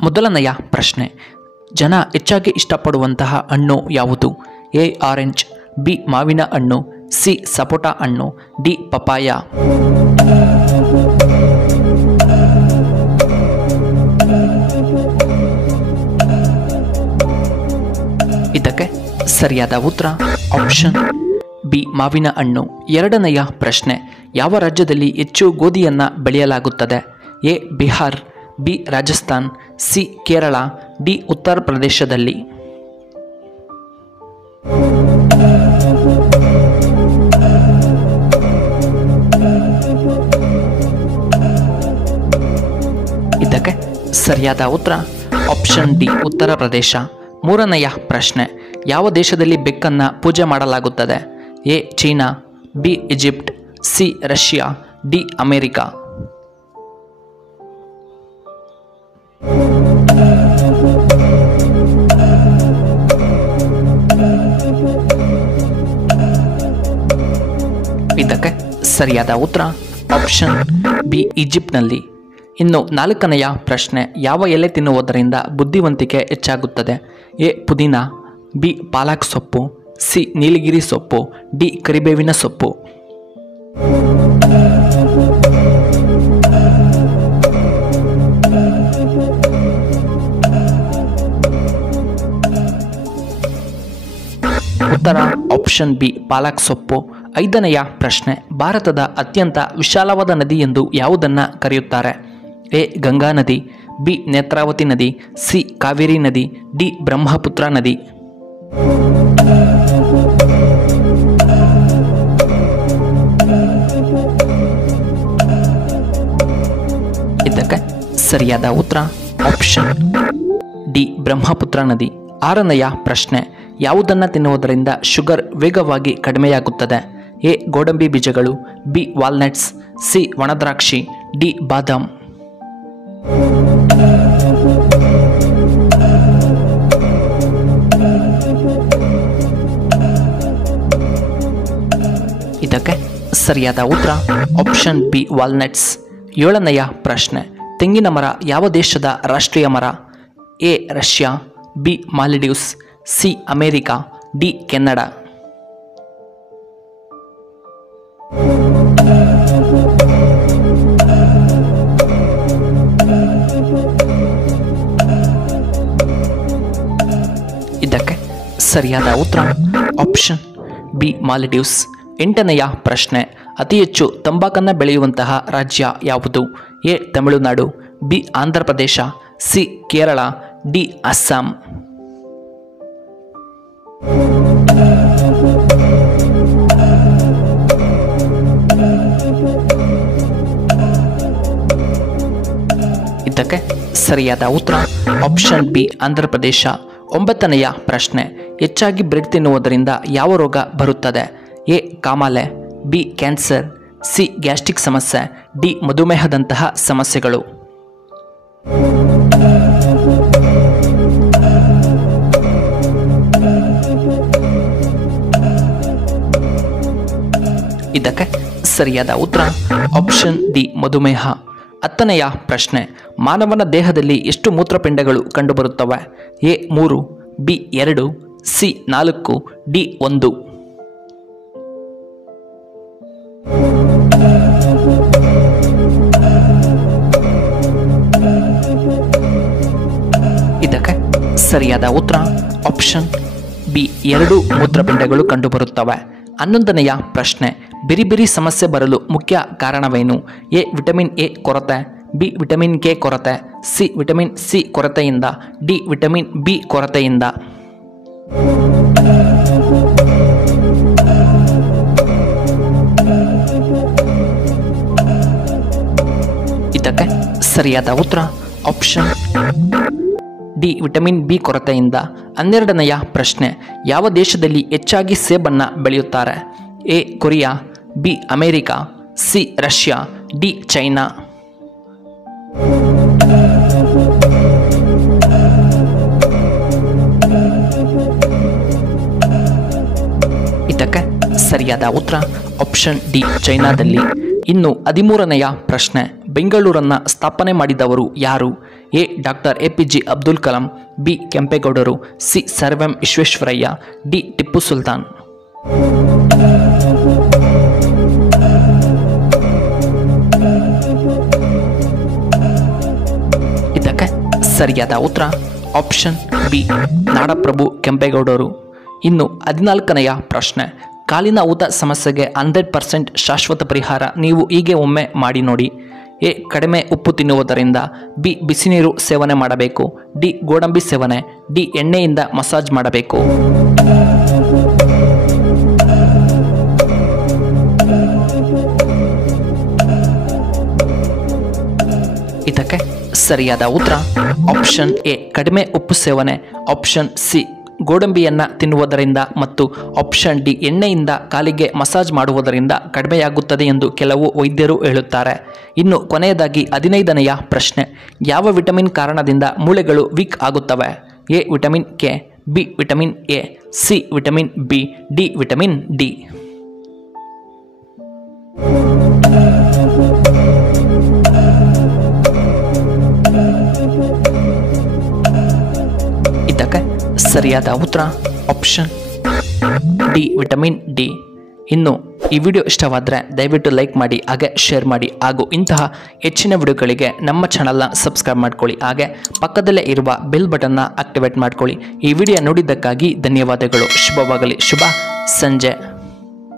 ಮೊದಲನೆಯ ಪ್ರಶ್ನೆ, ಜನ ಹೆಚ್ಚಾಗಿ ಇಷ್ಟಪಡುವಂತಹ ಹಣ್ಣು ಯಾವುದು? ಎ ಆರೆಂಜ್, ಬಿ ಮಾವಿನ ಹಣ್ಣು, ಸಿ ಸಪೋಟ ಹಣ್ಣು, ಡಿ ಪಪಾಯ. ಇದಕ್ಕೆ ಸರಿಯಾದ ಉತ್ತರ ಆಪ್ಷನ್ ಬಿ ಮಾವಿನ ಹಣ್ಣು. ಎರಡನೆಯ ಪ್ರಶ್ನೆ, ಯಾವ ರಾಜ್ಯದಲ್ಲಿ ಹೆಚ್ಚು ಗೋಧಿಯನ್ನು ಬೆಳೆಯಲಾಗುತ್ತದೆ? A Bihar, B Rajasthan, C Kerala, D ಉತ್ತರ ಪ್ರದೇಶದಲ್ಲಿ. ಇದಕ್ಕೆ ಸರಿಯಾದ ಉತ್ತರ ಆಪ್ಷನ್ ಡಿ ಉತ್ತರ ಪ್ರದೇಶ. ಮೂರನೆಯ ಪ್ರಶ್ನೆ, ಯಾವ ದೇಶದಲ್ಲಿ ಬೆಕ್ಕನ್ನು ಪೂಜೆ ಮಾಡಲಾಗುತ್ತದೆ? A China, B Egypt, C Russia, D America. ಇದಕ್ಕೆ ಸರಿಯಾದ ಉತ್ತರ ಆಪ್ಷನ್ ಬಿ ಈಜಿಪ್ಟ್ನಲ್ಲಿ. ಇನ್ನು ನಾಲ್ಕನೆಯ ಪ್ರಶ್ನೆ, ಯಾವ ಎಲೆ ತಿನ್ನುವುದರಿಂದ ಬುದ್ಧಿವಂತಿಕೆ ಹೆಚ್ಚಾಗುತ್ತದೆ? ಎ ಪುದೀನ, ಬಿ ಪಾಲಕ್ ಸೊಪ್ಪು, ಸಿ ನೀಲಗಿರಿ ಸೊಪ್ಪು, ಡಿ ಕರಿಬೇವಿನ ಸೊಪ್ಪು. ಉತ್ತರ ಆಪ್ಷನ್ ಬಿ ಪಾಲಕ್ ಸೊಪ್ಪು. ಐದನೆಯ ಪ್ರಶ್ನೆ, ಭಾರತದ ಅತ್ಯಂತ ವಿಶಾಲವಾದ ನದಿ ಎಂದು ಯಾವುದನ್ನು ಕರೆಯುತ್ತಾರೆ? ಎ ಗಂಗಾ ನದಿ, ಬಿ ನೇತ್ರಾವತಿ ನದಿ, ಸಿ ಕಾವೇರಿ ನದಿ, ಡಿ ಬ್ರಹ್ಮಪುತ್ರ ನದಿ. ಇದಕ್ಕೆ ಸರಿಯಾದ ಉತ್ತರ ಆಪ್ಷನ್ ಡಿ ಬ್ರಹ್ಮಪುತ್ರ ನದಿ. ಆರನೆಯ ಪ್ರಶ್ನೆ, ಯಾವುದನ್ನು ತಿನ್ನುವುದರಿಂದ ಶುಗರ್ ವೇಗವಾಗಿ ಕಡಿಮೆಯಾಗುತ್ತದೆ? ಎ ಗೋಡಂಬಿ ಬೀಜಗಳು, ಬಿ ವಾಲ್ನಟ್ಸ್, ಸಿ ಒಣದ್ರಾಕ್ಷಿ, ಡಿ ಬಾದಾಮ್. ಇದಕ್ಕೆ ಸರಿಯಾದ ಉತ್ತರ ಆಪ್ಷನ್ ಬಿ ವಾಲ್ನಟ್ಸ್. ಏಳನೆಯ ಪ್ರಶ್ನೆ, ತೆಂಗಿನ ಮರ ಯಾವ ದೇಶದ ರಾಷ್ಟ್ರೀಯ ಮರ? A Russia, B Maldives, C America, D Canada. ಇದಕ್ಕೆ ಸರಿಯಾದ ಉತ್ತರ ಆಪ್ಷನ್ ಬಿ ಮಾಲ್ಡೀವ್ಸ್. ಎಂಟನೆಯ ಪ್ರಶ್ನೆ, ಅತಿ ಹೆಚ್ಚು ತಂಬಾಕನ್ನು ಬೆಳೆಯುವಂತಹ ರಾಜ್ಯ ಯಾವುದು? A Tamil Nadu, B Andhra Pradesh, C Kerala, D Assam. ಇದಕ್ಕೆ ಸರಿಯಾದ ಉತ್ತರ ಆಪ್ಷನ್ ಬಿ ಆಂಧ್ರ ಪ್ರದೇಶ. ಒಂಬತ್ತನೆಯ ಪ್ರಶ್ನೆ, ಹೆಚ್ಚಾಗಿ ಬ್ರೆಡ್ ತಿನ್ನುವುದರಿಂದ ಯಾವ ರೋಗ ಬರುತ್ತದೆ? ಎ ಕಾಮಾಲೆ, ಬಿ ಕ್ಯಾನ್ಸರ್, ಸಿ ಗ್ಯಾಸ್ಟ್ರಿಕ್ ಸಮಸ್ಯೆ, ಡಿ ಮಧುಮೇಹದಂತಹ ಸಮಸ್ಯೆಗಳು. ಇದಕ್ಕೆ ಸರಿಯಾದ ಉತ್ತರ ಆಪ್ಷನ್ ಡಿ ಮಧುಮೇಹ. ಹತ್ತನೆಯ ಪ್ರಶ್ನೆ, ಮಾನವನ ದೇಹದಲ್ಲಿ ಎಷ್ಟು ಮೂತ್ರಪಿಂಡಗಳು ಕಂಡುಬರುತ್ತವೆ? A 3, B 2, C 4, D 1. ಇದಕ್ಕೆ ಸರಿಯಾದ ಉತ್ತರ ಆಪ್ಷನ್ ಬಿ 2 ಮೂತ್ರಪಿಂಡಗಳು ಕಂಡುಬರುತ್ತವೆ. 11ನೆಯ ಪ್ರಶ್ನೆ, ಬಿರಿ ಬಿರಿ ಸಮಸ್ಯೆ ಬರಲು ಮುಖ್ಯ ಕಾರಣವೇನು? ಎ ವಿಟಮಿನ್ ಎ ಕೊರತೆ, ಬಿ ವಿಟಮಿನ್ ಕೆ ಕೊರತೆ, ಸಿ ವಿಟಮಿನ್ ಸಿ ಕೊರತೆಯಿಂದ, ಡಿ ವಿಟಮಿನ್ ಬಿ ಕೊರತೆಯಿಂದ. ಇದಕ್ಕೆ ಸರಿಯಾದ ಉತ್ತರ ಆಪ್ಷನ್ ಡಿ ವಿಟಮಿನ್ ಬಿ ಕೊರತೆಯಿಂದ. 12ನೆಯ ಪ್ರಶ್ನೆ, ಯಾವ ದೇಶದಲ್ಲಿ ಹೆಚ್ಚಾಗಿ ಸೇಬನ್ನು ಬೆಳೆಯುತ್ತಾರೆ? A Korea, B America, C Russia, D China. ಇದಕ್ಕೆ ಸರಿಯಾದ ಉತ್ತರ ಆಪ್ಷನ್ ಡಿ ಚೈನಾದಲ್ಲಿ. ಇನ್ನು 13ನೆಯ ಪ್ರಶ್ನೆ, ಬೆಂಗಳೂರನ್ನು ಸ್ಥಾಪನೆ ಮಾಡಿದವರು ಯಾರು? A. Doctor APJ Abdul Kalam, B. ಕೆಂಪೇಗೌಡರು, C. Sir M Visvesvaraya, D. Tipu Sultan. ಇದಕ್ಕೆ ಸರಿಯಾದ ಉತ್ತರ ಆಪ್ಷನ್ ಬಿ, ನಾಡಪ್ರಭು ಕೆಂಪೇಗೌಡರು. ಇನ್ನು 14ನೆಯ ಪ್ರಶ್ನೆ, ಕಾಲಿನ ಊತ ಸಮಸ್ಯೆಗೆ 100% ಶಾಶ್ವತ ಪರಿಹಾರ ನೀವು ಹೀಗೆ ಒಮ್ಮೆ ಮಾಡಿ ನೋಡಿ. ಎ. ಕಡಿಮೆ ಉಪ್ಪು ತಿನ್ನುವುದರಿಂದ, ಬಿ. ಬಿಸಿನೀರು ಸೇವನೆ ಮಾಡಬೇಕು, ಡಿ. ಗೋಡಂಬಿ ಸೇವನೆ, ಡಿ. ಎಣ್ಣೆಯಿಂದ ಮಸಾಜ್ ಮಾಡಬೇಕು. ಇದಕ್ಕೆ ಸರಿಯಾದ ಉತ್ತರ ಆಪ್ಷನ್ ಎ, ಕಡಿಮೆ ಉಪ್ಪು ಸೇವನೆ, ಆಪ್ಷನ್ ಸಿ, ಗೋಡಂಬಿಯನ್ನು ತಿನ್ನುವುದರಿಂದ ಮತ್ತು ಆಪ್ಷನ್ ಡಿ, ಎಣ್ಣೆಯಿಂದ ಕಾಲಿಗೆ ಮಸಾಜ್ ಮಾಡುವುದರಿಂದ ಕಡಿಮೆಯಾಗುತ್ತದೆ ಎಂದು ಕೆಲವು ವೈದ್ಯರು ಹೇಳುತ್ತಾರೆ. ಇನ್ನು ಕೊನೆಯದಾಗಿ 15ನೆಯ ಪ್ರಶ್ನೆ, ಯಾವ ವಿಟಮಿನ್ ಕಾರಣದಿಂದ ಮೂಳೆಗಳು ವೀಕ್ ಆಗುತ್ತವೆ? A. Vitamin K, B. Vitamin A, C. Vitamin B, D. Vitamin D. ಇದಕ್ಕೆ ಸರಿಯಾದ ಉತ್ತರ ಆಪ್ಷನ್ ಡಿ, ವಿಟಮಿನ್ ಡಿ. ಇನ್ನು ಈ ವಿಡಿಯೋ ಇಷ್ಟವಾದರೆ ದಯವಿಟ್ಟು ಲೈಕ್ ಮಾಡಿ, ಹಾಗೆ ಶೇರ್ ಮಾಡಿ, ಹಾಗೂ ಇಂತಹ ಹೆಚ್ಚಿನ ವಿಡಿಯೋಗಳಿಗೆ ನಮ್ಮ ಚಾನಲ್ನ ಸಬ್ಸ್ಕ್ರೈಬ್ ಮಾಡ್ಕೊಳ್ಳಿ, ಹಾಗೆ ಪಕ್ಕದಲ್ಲೇ ಇರುವ ಬೆಲ್ ಬಟನ್ನ ಆಕ್ಟಿವೇಟ್ ಮಾಡ್ಕೊಳ್ಳಿ. ಈ ವಿಡಿಯೋ ನೋಡಿದ್ದಕ್ಕಾಗಿ ಧನ್ಯವಾದಗಳು. ಶುಭವಾಗಲಿ. ಶುಭ ಸಂಜೆ.